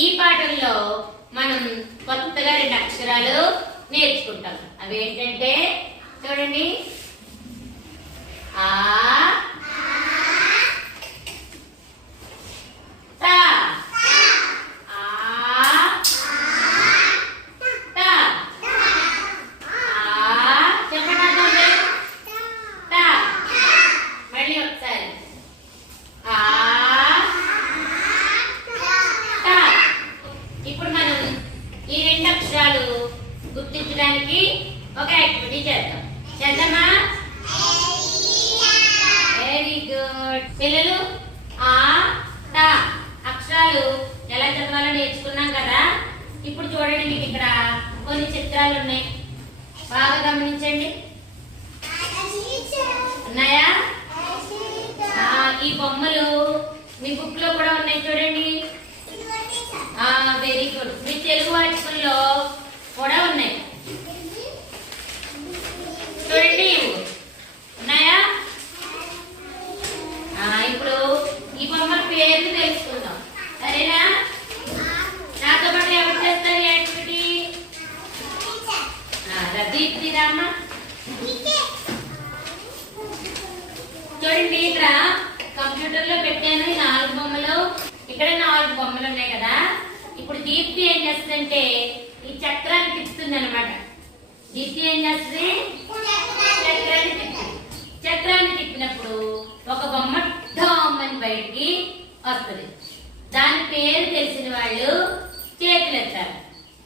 ఈ పాఠంలో మనం కొత్తగా 2 అక్షరాలు నేర్చుకుంటాం. అవి ఏంటంటే చూడండి, ఆ తా, ఆ తా, ఆ చెప్పండి తా. మళ్ళీ ఒకసారి ఆ తా. ఇప్పుడు మనం ఈ 2 అక్షరాలు గుర్తించడానికి ఒక యాక్టివిటీ చేద్దామా? వెరీ గుడ్ పిల్లలు. ఆ తా అక్షరాలు ఎలా చదవాలో నేర్చుకున్నాం కదా. ఇప్పుడు చూడండి, మీకు ఇక్కడ కొన్ని చిత్రాలు ఉన్నాయి, బాగా గమనించండి. ఉన్నాయా? ఈ బొమ్మలు మీ బుక్ లో కూడా ఉన్నాయి, చూడండి. Very good. మీ తెలుగు వాచకంలో కూడా ఉన్నాయి, చూడండి. ఉన్నాయా? ఇప్పుడు ఈ బొమ్మల పేర్లు తెలుసుకుందాం, సరేనా? నాతో పాటు ఎవరు చేస్తారు యాక్టివిటీ? దీప్తి రామ్మ. చూడండి, ఇక్కడ కంప్యూటర్ లో పెట్టాను ఈ 4 బొమ్మలు. ఇక్కడ 4 బొమ్మలు ఉన్నాయి కదా. ఇప్పుడు దీప్తి ఏం చేస్తుందంటే ఈ చక్రాన్ని తిప్పుతుంది అనమాట. దీప్తి ఏం చేస్తుంది? చక్రాన్ని తిప్పినప్పుడు ఒక బొమ్మ ఢామ్ అని బయటికి వస్తుంది. దాని పేరు తెలిసిన వాళ్ళు చేతులు ఎత్తారు.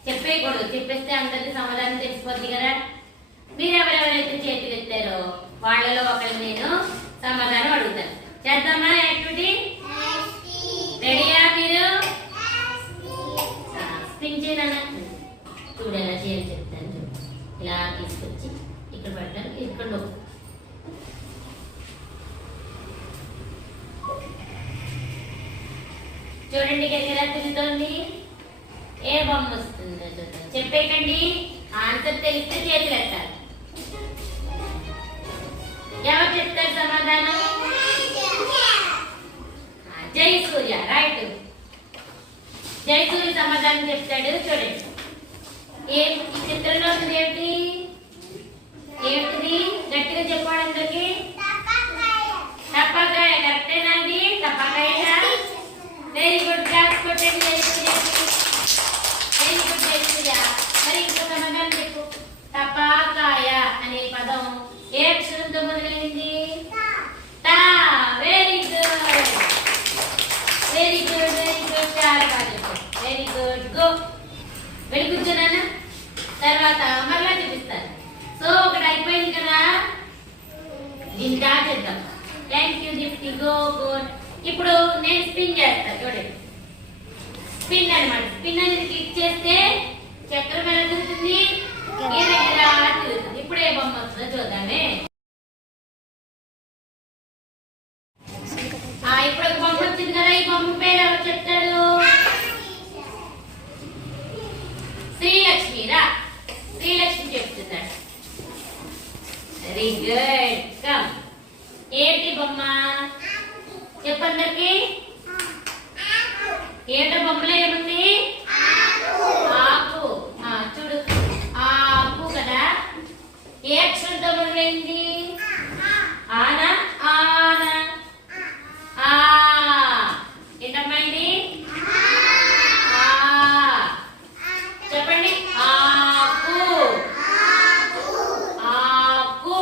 చెప్పేయకూడదు, చెప్పేస్తే అందరికి సమాధానం తెలిసిపోద్ది కదా. మీరు ఎవరెవరైతే చేతులు ఎత్తారో వాళ్ళలో ఒకళ్ళు నేను సమాధానం అడుగుతాను. చేద్దామా యాక్టివిటీ? రెడీయా మీరు? స్పిన్ చేయనా? చూడు ఎలా చేయాలి చెప్తాను. ఇలా తీసుకొచ్చి ఇక్కడ పెట్టాను, ఇక్కడ చూడండి ఎలా తిరుగుతోంది. ఏ బొమ్మ వస్తుందో చూద్దాం. చెప్పేకండి, ఆన్సర్ తెలిస్తే చేతులు ఎత్తాలి. ఎవరు చెప్తారు సమాధానం? జై సూర్య. రైట్. జై సూర్య సమాధానం చెప్తాడు. చూడండి, ఈ చిత్రంలో ఉంది ఏమిటి? గట్టిగా చెప్పాడు అందరికి. టపాకాయ. కరెక్టేనా? అది టపాకాయ. Very good. క్లాస్ కొట్టండి జై సూర్య. వెరీ గుడ్ జై సూర్య. మరి ఇంకో సమాధానం చెప్పు. టపాకాయ అనే పదం ఏ అక్షరంతో మొదలైంది? తా. Very good, very good, very good. చాలా బాగా చెప్పారు. Very good. గో. వెళ్ళి కూర్చోనా? తర్వాత మరలా చూపిస్తాను. సో ఒకటి అయిపోయింది కదా, ఇంకా చేద్దాం. Thank you Deepti. Go good. ఇప్పుడు నేను స్పిన్ చేస్తాను. చూడండి, స్పిన్ అనమాట. స్పిన్ అనేది క్లిక్ చేస్తే చక్రం ఎలా తిరుగుతుంది? తిరుగుతుంది. ఇప్పుడు ఏ బొమ్మ వస్తుందో చూద్దామే. ఇప్పుడు ఒక బొమ్మ వచ్చింది కదా. ఈ బొమ్మ పేరు ఎవరు చెప్తాడు? శ్రీలక్ష్మి. రా, శ్రీలక్ష్మి చెప్తున్నాడు. Very good. కమ్. ఏంటి బొమ్మ చెప్పందరికి? ఏంటో బొమ్మలో ఏముంది? ఆకు. చూడు, ఆకు కదా. ఏ అక్షరంతో మొదలైంది? ఆనా? ఆనా. ఏంటమ్మా ఇది? చెప్పండి. ఆకు. ఆకు.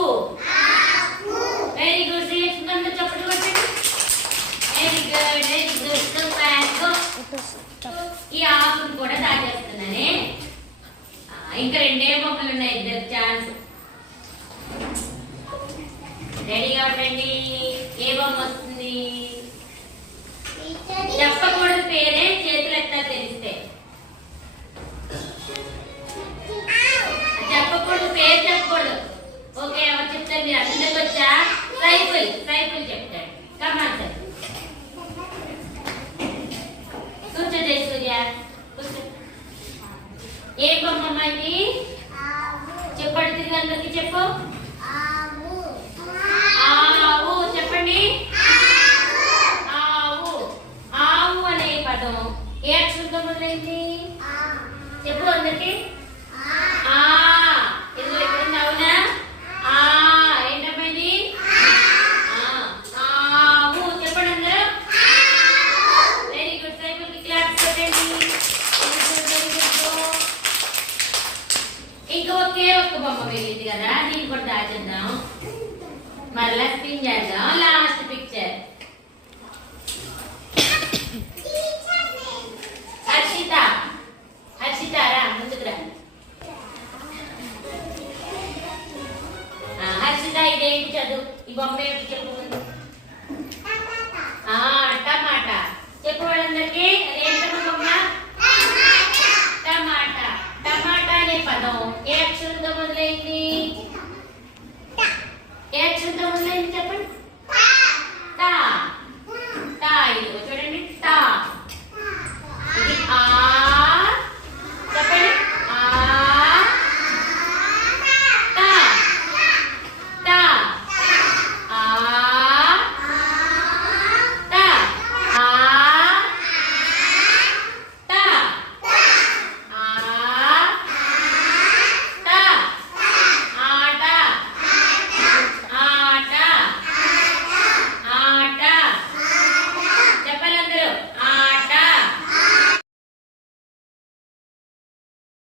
Very good. శ్రీలక్ష్మి చెప్పండి. Very good, very good. ఈ ఆకును కూడా దాచేస్తున్నానే. ఇంకా 2 బొమ్మలు ఉన్నాయి, 2 ఛాన్స్. రెడీగా ఉండండి. ఏ బొమ్మ వస్తుంది? చెప్పకూడదు పేరే, చేతులు ఎత్తా తెలిస్తే. చెప్పకూడదు, పేరు చెప్పకూడదు. ఓకే, ఎవరు చెప్తారు? మీరు అందరికి వచ్చా? సైఫుల్. సైఫుల్ చెప్తాడు. Come on sir. కూర్చో జై సూర్య. కూర్చో. ఏ బొమ్మ ఇది? చెప్పండి, తిరిగి అందరికి చెప్పు. ఆవు. చెప్పండి. ఆవు. ఆవు అనే పదం ఏ అక్షరంతో మొదలైంది చెప్పు అందరికి ఆ